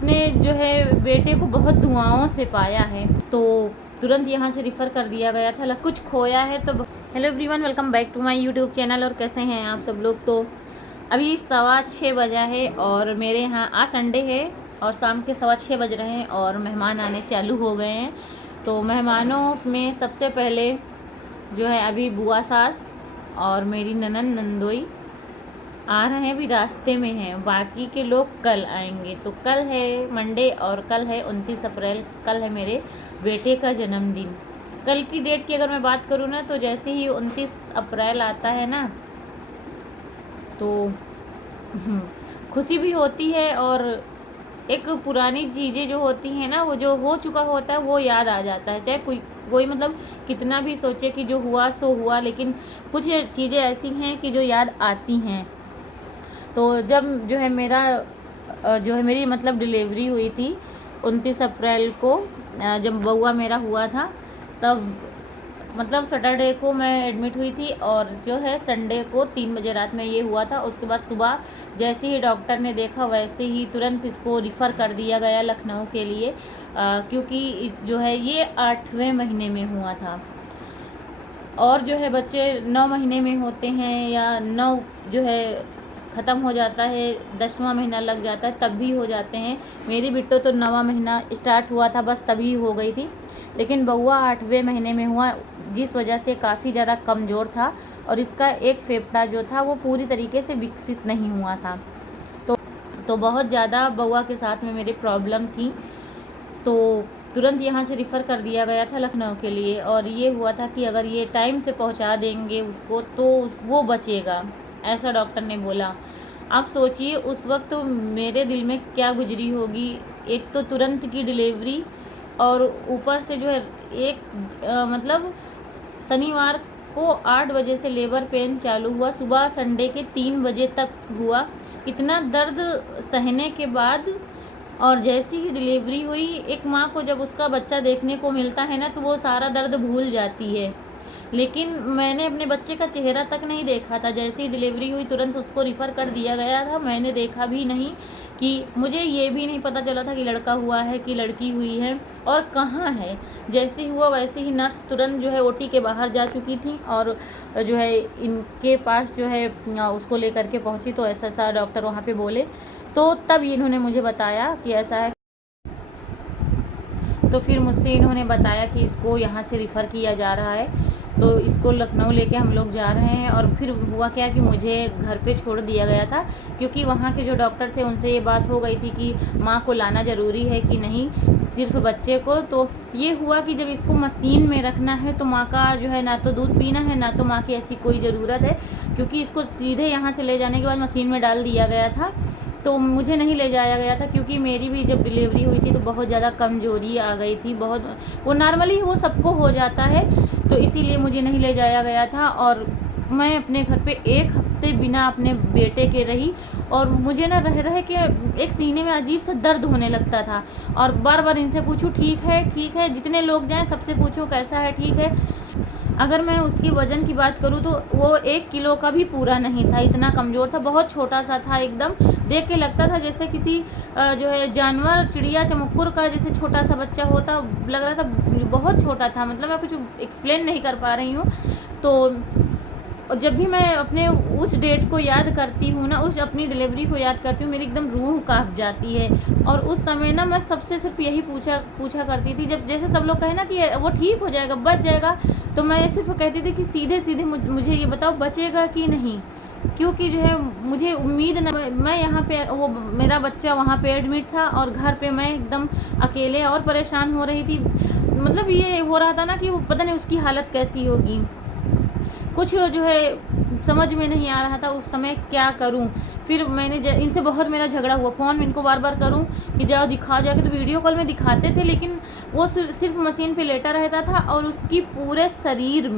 अपने जो है बेटे को बहुत दुआओं से पाया है, तो तुरंत यहाँ से रिफ़र कर दिया गया था। कुछ खोया है तो hello everyone, welcome back to my YouTube channel. और कैसे हैं आप सब लोग। तो अभी 6:15 बजा है और मेरे यहाँ आज संडे है और शाम के 6:15 बज रहे हैं और मेहमान आने चालू हो गए हैं। तो मेहमानों में सबसे पहले जो है अभी बुआ सास और मेरी ननंद नंदोई आ रहे हैं, भी रास्ते में हैं। बाकी के लोग कल आएंगे। तो कल है मंडे और कल है 29 अप्रैल। कल है मेरे बेटे का जन्मदिन। कल की डेट की अगर मैं बात करूँ ना, तो जैसे ही 29 अप्रैल आता है ना, तो खुशी भी होती है और एक पुरानी चीज़ें जो होती हैं ना, वो जो हो चुका होता है वो याद आ जाता है। चाहे कोई मतलब कितना भी सोचे कि जो हुआ सो हुआ, लेकिन कुछ चीज़ें ऐसी हैं कि जो याद आती हैं। तो जब जो है मेरी मतलब डिलीवरी हुई थी 29 अप्रैल को, जब बउआ मेरा हुआ था, तब मतलब सैटरडे को मैं एडमिट हुई थी और जो है संडे को 3 बजे रात में ये हुआ था। उसके बाद सुबह जैसे ही डॉक्टर ने देखा वैसे ही तुरंत इसको रिफ़र कर दिया गया लखनऊ के लिए, क्योंकि जो है ये 8वें महीने में हुआ था। और जो है बच्चे 9 महीने में होते हैं या 9 जो है ख़त्म हो जाता है, 10वां महीना लग जाता है तब भी हो जाते हैं। मेरी बिट्टो तो 9वां महीना स्टार्ट हुआ था बस तभी हो गई थी, लेकिन बउआ 8वें महीने में हुआ, जिस वजह से काफ़ी ज़्यादा कमज़ोर था और इसका एक फेफड़ा जो था वो पूरी तरीके से विकसित नहीं हुआ था। तो बहुत ज़्यादा बउआ के साथ में मेरी प्रॉब्लम थी। तो तुरंत यहाँ से रिफ़र कर दिया गया था लखनऊ के लिए। और ये हुआ था कि अगर ये टाइम से पहुँचा देंगे उसको तो वो बचेगा, ऐसा डॉक्टर ने बोला। आप सोचिए उस वक्त मेरे दिल में क्या गुजरी होगी। एक तो तुरंत की डिलीवरी और ऊपर से जो है मतलब शनिवार को 8 बजे से लेबर पेन चालू हुआ, सुबह संडे के 3 बजे तक हुआ। इतना दर्द सहने के बाद और जैसी ही डिलीवरी हुई, एक माँ को जब उसका बच्चा देखने को मिलता है ना, तो वो सारा दर्द भूल जाती है। लेकिन मैंने अपने बच्चे का चेहरा तक नहीं देखा था। जैसे ही डिलीवरी हुई तुरंत उसको रिफ़र कर दिया गया था। मैंने देखा भी नहीं, कि मुझे ये भी नहीं पता चला था कि लड़का हुआ है कि लड़की हुई है और कहाँ है। जैसे ही हुआ वैसे ही नर्स तुरंत जो है ओटी के बाहर जा चुकी थी और जो है इनके पास जो है उसको लेकर के पहुँची। तो ऐसा डॉक्टर वहाँ पे बोले, तो तब इन्होंने मुझे बताया कि ऐसा है। तो फिर मुझसे इन्होंने बताया कि इसको यहाँ से रिफ़र किया जा रहा है, तो इसको लखनऊ लेके हम लोग जा रहे हैं। और फिर हुआ क्या कि मुझे घर पे छोड़ दिया गया था, क्योंकि वहाँ के जो डॉक्टर थे उनसे ये बात हो गई थी कि माँ को लाना ज़रूरी है कि नहीं, सिर्फ बच्चे को। तो ये हुआ कि जब इसको मशीन में रखना है तो माँ का जो है ना तो दूध पीना है, ना तो माँ की ऐसी कोई ज़रूरत है, क्योंकि इसको सीधे यहाँ से ले जाने के बाद मशीन में डाल दिया गया था। तो मुझे नहीं ले जाया गया था, क्योंकि मेरी भी जब डिलीवरी हुई थी तो बहुत ज़्यादा कमज़ोरी आ गई थी। बहुत वो नॉर्मली वो सबको हो जाता है, तो इसीलिए मुझे नहीं ले जाया गया था। और मैं अपने घर पे 1 हफ्ते बिना अपने बेटे के रही और मुझे ना रह के एक सीने में अजीब सा दर्द होने लगता था। और बार बार इनसे पूछूं ठीक है, जितने लोग जाएं सबसे पूछूं कैसा है, ठीक है। अगर मैं उसकी वज़न की बात करूँ तो वो 1 किलो का भी पूरा नहीं था, इतना कमज़ोर था, बहुत छोटा सा था एकदम। देख के लगता था जैसे किसी जो है जानवर, चिड़िया चमक्कुर का जैसे छोटा सा बच्चा होता लग रहा था, बहुत छोटा था। मतलब मैं कुछ एक्सप्लेन नहीं कर पा रही हूँ। तो जब भी मैं अपने उस डेट को याद करती हूँ ना, उस अपनी डिलीवरी को याद करती हूँ, मेरी एकदम रूह काँप जाती है। और उस समय ना मैं सबसे सिर्फ यही पूछा करती थी, जब जैसे सब लोग कहे ना कि वो ठीक हो जाएगा, बच जाएगा, तो मैं सिर्फ कहती थी कि सीधे मुझे ये बताओ बचेगा कि नहीं। क्योंकि जो है मुझे उम्मीद न, मैं यहाँ पे, वो मेरा बच्चा वहाँ पे एडमिट था और घर पे मैं एकदम अकेले और परेशान हो रही थी। मतलब ये हो रहा था ना कि वो पता नहीं उसकी हालत कैसी होगी, कुछ जो है समझ में नहीं आ रहा था उस समय क्या करूं। फिर मैंने इनसे बहुत मेरा झगड़ा हुआ, फ़ोन इनको बार बार करूं कि जाओ दिखाओ जाके। तो वीडियो कॉल में दिखाते थे, लेकिन वो सिर्फ मशीन पे लेटा रहता था और उसके पूरे शरीर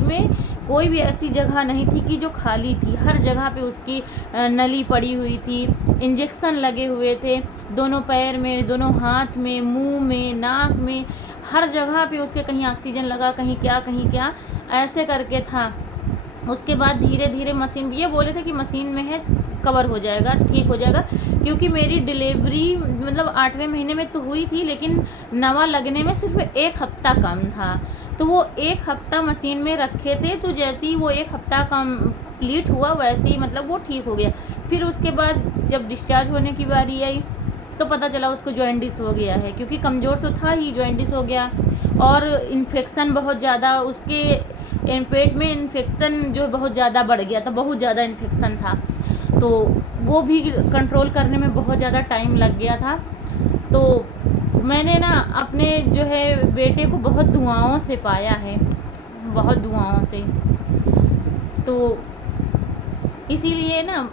में कोई भी ऐसी जगह नहीं थी कि जो खाली थी। हर जगह पे उसकी नली पड़ी हुई थी, इंजेक्शन लगे हुए थे, दोनों पैर में, दोनों हाथ में, मुंह में, नाक में, हर जगह पे उसके कहीं ऑक्सीजन लगा, कहीं क्या ऐसे करके था। उसके बाद धीरे धीरे मशीन, ये बोले थे कि मशीन में है कवर हो जाएगा, ठीक हो जाएगा। क्योंकि मेरी डिलीवरी मतलब 8वें महीने में तो हुई थी, लेकिन नवा लगने में सिर्फ 1 हफ्ता कम था। तो वो 1 हफ्ता मशीन में रखे थे, तो जैसे ही वो 1 हफ्ता कंप्लीट हुआ वैसे ही मतलब वो ठीक हो गया। फिर उसके बाद जब डिस्चार्ज होने की बारी आई तो पता चला उसको जॉइंटिस हो गया है, क्योंकि कमज़ोर तो था ही, जॉइंटिस हो गया। और इन्फेक्शन बहुत ज़्यादा उसके पेट में इन्फेक्शन जो बहुत ज़्यादा बढ़ गया था, बहुत ज़्यादा इन्फेक्शन था। तो वो भी कंट्रोल करने में बहुत ज़्यादा टाइम लग गया था। तो मैंने ना अपने जो है बेटे को बहुत दुआओं से पाया है, बहुत दुआओं से। तो इसीलिए ना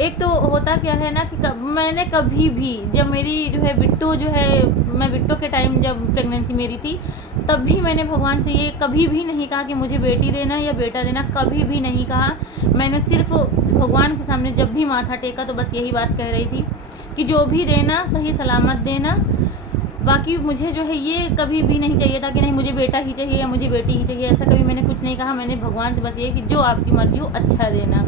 एक तो होता क्या है ना कि मैंने कभी भी जब मेरी जो है बिट्टू जो है, मैं बिट्टू के टाइम जब प्रेगनेंसी मेरी थी, तब भी मैंने भगवान से ये कभी भी नहीं कहा कि मुझे बेटी देना या बेटा देना, कभी भी नहीं कहा। मैंने सिर्फ भगवान के सामने जब भी माथा टेका तो बस यही बात कह रही थी कि जो भी देना सही सलामत देना। बाकी मुझे जो है ये कभी भी नहीं चाहिए था कि नहीं मुझे बेटा ही चाहिए या मुझे बेटी ही चाहिए, ऐसा कभी मैंने कुछ नहीं कहा। मैंने भगवान से बस ये कि जो आपकी मर्ज़ी हो अच्छा देना।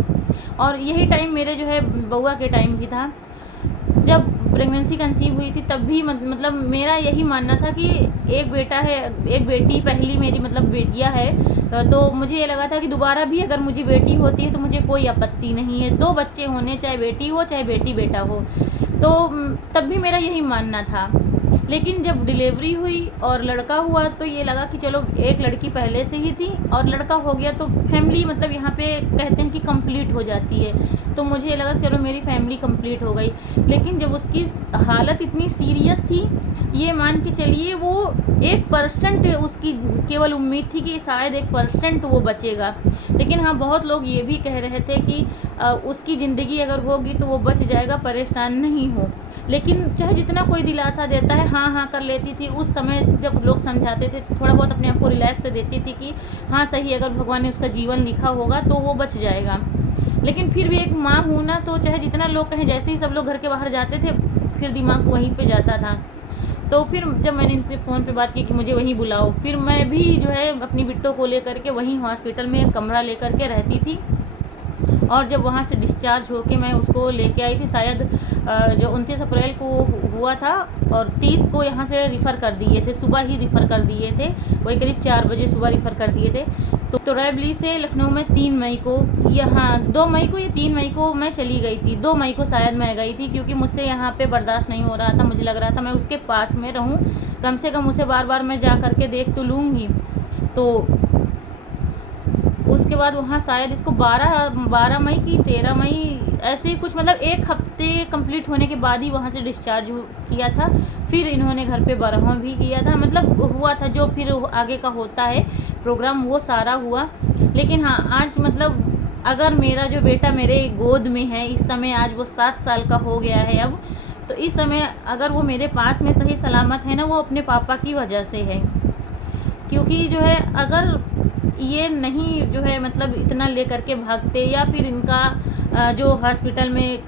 और यही टाइम मेरे जो है बउआ के टाइम भी था, जब प्रेगनेंसी कंसीव हुई थी तब भी मतलब मेरा यही मानना था कि एक बेटा है, एक बेटी, पहली मेरी मतलब बेटियां है। तो मुझे ये लगा था कि दोबारा भी अगर मुझे बेटी होती है तो मुझे कोई आपत्ति नहीं है, 2 बच्चे होने, चाहे बेटी हो चाहे बेटी बेटा हो। तो तब भी मेरा यही मानना था। लेकिन जब डिलीवरी हुई और लड़का हुआ तो ये लगा कि चलो एक लड़की पहले से ही थी और लड़का हो गया तो फैमिली मतलब यहाँ पे कहते हैं कि कंप्लीट हो जाती है। तो मुझे ये लगा चलो मेरी फैमिली कंप्लीट हो गई। लेकिन जब उसकी हालत इतनी सीरियस थी, ये मान के चलिए वो 1% उसकी केवल उम्मीद थी कि शायद 1% वो बचेगा। लेकिन हाँ, बहुत लोग ये भी कह रहे थे कि उसकी ज़िंदगी अगर होगी तो वो बच जाएगा, परेशान नहीं हो। लेकिन चाहे जितना कोई दिलासा देता है, हाँ हाँ कर लेती थी। उस समय जब लोग समझाते थे थोड़ा बहुत अपने आप को रिलैक्स देती थी कि हाँ सही, अगर भगवान ने उसका जीवन लिखा होगा तो वो बच जाएगा। लेकिन फिर भी एक माँ हूँ ना, तो चाहे जितना लोग कहें, जैसे ही सब लोग घर के बाहर जाते थे फिर दिमाग वहीं पे जाता था। तो फिर जब मैंने इनसे फ़ोन पे बात की कि मुझे वहीं बुलाओ, फिर मैं भी जो है अपनी बिट्टो को लेकर के वहीं हॉस्पिटल में एक कमरा लेकर के रहती थी। और जब वहाँ से डिस्चार्ज होके मैं उसको लेके आई थी, शायद जो 29 अप्रैल को हुआ था और 30 को यहाँ से रिफ़र कर दिए थे, सुबह ही रिफ़र कर दिए थे, वही करीब 4 बजे सुबह रिफ़र कर दिए थे। तो रैबली से लखनऊ में 3 मई को, यहाँ 2 मई को या 3 मई को मैं चली गई थी, 2 मई को शायद मैं गई थी, क्योंकि मुझसे यहाँ पे बर्दाश्त नहीं हो रहा था। मुझे लग रहा था मैं उसके पास में रहूँ, कम से कम उसे बार बार मैं जा कर के देख तो लूँगी। तो उसके बाद वहाँ शायद इसको 12 मई की 13 मई ऐसे ही कुछ, मतलब 1 हफ्ते कंप्लीट होने के बाद ही वहाँ से डिस्चार्ज किया था। फिर इन्होंने घर पे बरहम भी किया था, मतलब हुआ था जो फिर आगे का होता है प्रोग्राम, वो सारा हुआ। लेकिन हाँ, आज मतलब अगर मेरा जो बेटा मेरे गोद में है इस समय, आज वो 7 साल का हो गया है अब, तो इस समय अगर वो मेरे पास में सही सलामत है ना, वो अपने पापा की वजह से है। क्योंकि जो है अगर ये नहीं जो है मतलब इतना ले करके भागते, या फिर इनका जो हॉस्पिटल में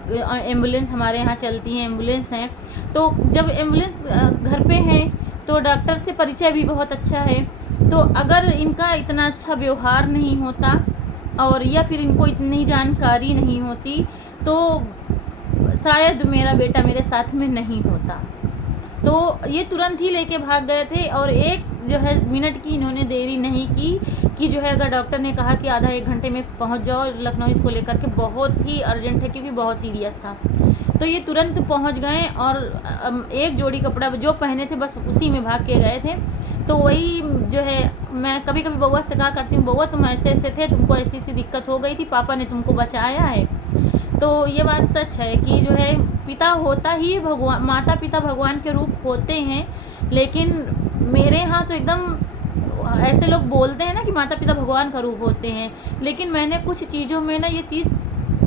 एम्बुलेंस हमारे यहाँ चलती हैं, एम्बुलेंस हैं, तो जब एम्बुलेंस घर पे है तो डॉक्टर से परिचय भी बहुत अच्छा है। तो अगर इनका इतना अच्छा व्यवहार नहीं होता और या फिर इनको इतनी जानकारी नहीं होती तो शायद मेरा बेटा मेरे साथ में नहीं होता। तो ये तुरंत ही लेके भाग गए थे और एक जो है मिनट की इन्होंने देरी नहीं की कि जो है अगर डॉक्टर ने कहा कि आधा 1 घंटे में पहुंच जाओ लखनऊ इसको लेकर के, बहुत ही अर्जेंट है क्योंकि बहुत सीरियस था, तो ये तुरंत पहुंच गए और एक जोड़ी कपड़ा जो पहने थे बस उसी में भाग के गए थे। तो वही जो है मैं कभी कभी बउआ से कहा करती हूँ, बउआ तुम ऐसे ऐसे थे, तुमको ऐसी ऐसी दिक्कत हो गई थी, पापा ने तुमको बचाया है। तो ये बात सच है कि जो है पिता होता ही भगवान, माता पिता भगवान के रूप होते हैं। लेकिन मेरे यहाँ तो एकदम ऐसे लोग बोलते हैं ना कि माता पिता भगवान का रूप होते हैं, लेकिन मैंने कुछ चीज़ों में ना ये चीज़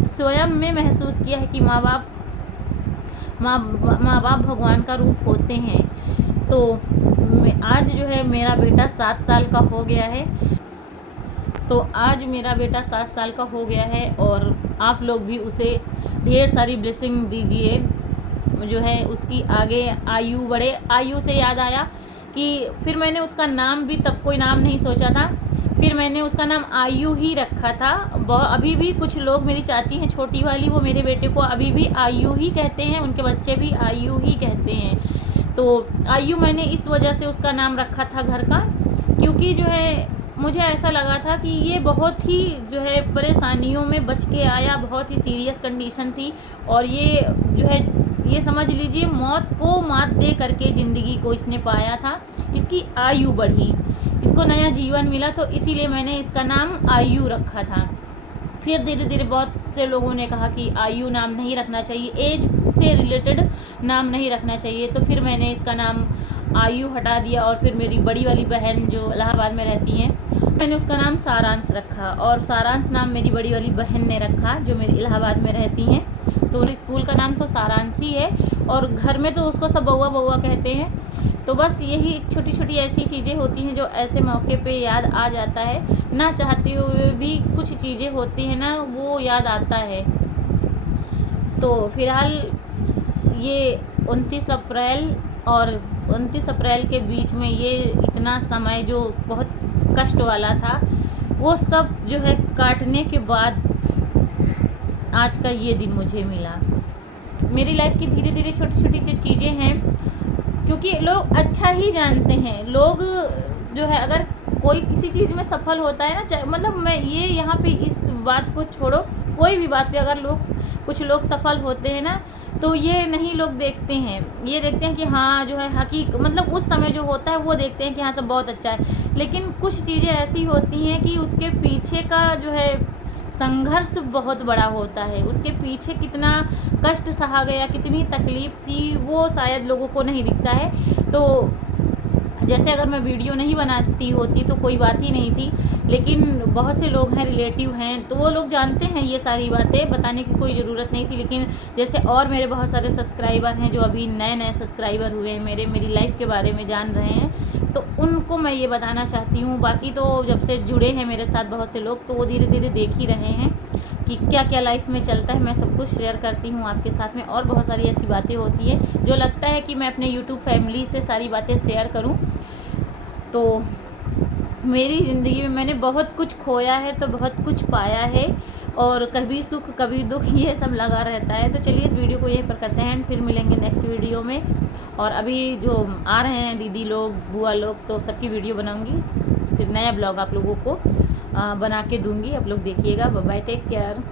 स्वयं में महसूस किया है कि माँ बाप भगवान का रूप होते हैं। तो आज जो है मेरा बेटा 7 साल का हो गया है, तो आज मेरा बेटा 7 साल का हो गया है और आप लोग भी उसे ढेर सारी ब्लेसिंग दीजिए, जो है उसकी आगे आयु बढ़े। आयु से याद आया कि फिर मैंने उसका नाम भी, तब कोई नाम नहीं सोचा था, फिर मैंने उसका नाम आयु ही रखा था। अभी भी कुछ लोग, मेरी चाची हैं छोटी वाली, वो मेरे बेटे को अभी भी आयु ही कहते हैं, उनके बच्चे भी आयु ही कहते हैं। तो आयु मैंने इस वजह से उसका नाम रखा था घर का, क्योंकि जो है मुझे ऐसा लगा था कि ये बहुत ही जो है परेशानियों में बच के आया, बहुत ही सीरियस कंडीशन थी, और ये जो है ये समझ लीजिए मौत को मात दे करके ज़िंदगी को इसने पाया था। इसकी आयु बढ़ी, इसको नया जीवन मिला, तो इसीलिए मैंने इसका नाम आयु रखा था। फिर धीरे धीरे बहुत से लोगों ने कहा कि आयु नाम नहीं रखना चाहिए, एज से रिलेटेड नाम नहीं रखना चाहिए, तो फिर मैंने इसका नाम आयु हटा दिया। और फिर मेरी बड़ी वाली बहन जो इलाहाबाद में रहती हैं, मैंने उसका नाम सारांश रखा, और सारांश नाम मेरी बड़ी वाली बहन ने रखा जो मेरी इलाहाबाद में रहती हैं। तो स्कूल का नाम तो सारांश ही है, और घर में तो उसको सब बउआ बउआ कहते हैं। तो बस यही छोटी छोटी ऐसी चीज़ें होती हैं जो ऐसे मौके पे याद आ जाता है, ना चाहते हुए भी कुछ चीज़ें होती हैं ना, वो याद आता है। तो फिलहाल ये 29 अप्रैल और 29 अप्रैल के बीच में ये इतना समय जो बहुत कष्ट वाला था, वो सब जो है काटने के बाद आज का ये दिन मुझे मिला। मेरी लाइफ की धीरे धीरे छोटी छोटी जो चीज़ें हैं, क्योंकि लोग अच्छा ही जानते हैं, लोग जो है अगर कोई किसी चीज़ में सफल होता है ना, मतलब मैं ये यहाँ पे इस बात को छोड़ो, कोई भी बात पे अगर कुछ लोग सफल होते हैं ना, तो ये नहीं लोग देखते हैं, ये देखते हैं कि हाँ जो है मतलब उस समय जो होता है वो देखते हैं कि हाँ सब बहुत अच्छा है। लेकिन कुछ चीज़ें ऐसी होती हैं कि उसके पीछे का जो है संघर्ष बहुत बड़ा होता है, उसके पीछे कितना कष्ट सहा गया, कितनी तकलीफ़ थी, वो शायद लोगों को नहीं दिखता है। तो जैसे अगर मैं वीडियो नहीं बनाती होती तो कोई बात ही नहीं थी, लेकिन बहुत से लोग हैं, रिलेटिव हैं, तो वो लोग जानते हैं ये सारी बातें, बताने की कोई ज़रूरत नहीं थी। लेकिन जैसे और मेरे बहुत सारे सब्सक्राइबर हैं जो अभी नए नए सब्सक्राइबर हुए हैं, मेरी लाइफ के बारे में जान रहे हैं, तो उनको मैं ये बताना चाहती हूँ। बाकी तो जब से जुड़े हैं मेरे साथ बहुत से लोग, तो वो धीरे धीरे देख ही रहे हैं कि क्या क्या लाइफ में चलता है। मैं सब कुछ शेयर करती हूँ आपके साथ में, और बहुत सारी ऐसी बातें होती हैं जो लगता है कि मैं अपने यूट्यूब फैमिली से सारी बातें शेयर करूँ। तो मेरी ज़िंदगी में मैंने बहुत कुछ खोया है तो बहुत कुछ पाया है, और कभी सुख कभी दुख ये सब लगा रहता है। तो चलिए इस वीडियो को यहीं पर करते हैं, फिर मिलेंगे नेक्स्ट वीडियो में। और अभी जो आ रहे हैं दीदी लोग, बुआ लोग, तो सबकी वीडियो बनाऊंगी, फिर नया ब्लॉग आप लोगों को बना के दूंगी, आप लोग देखिएगा। Bye bye, take care.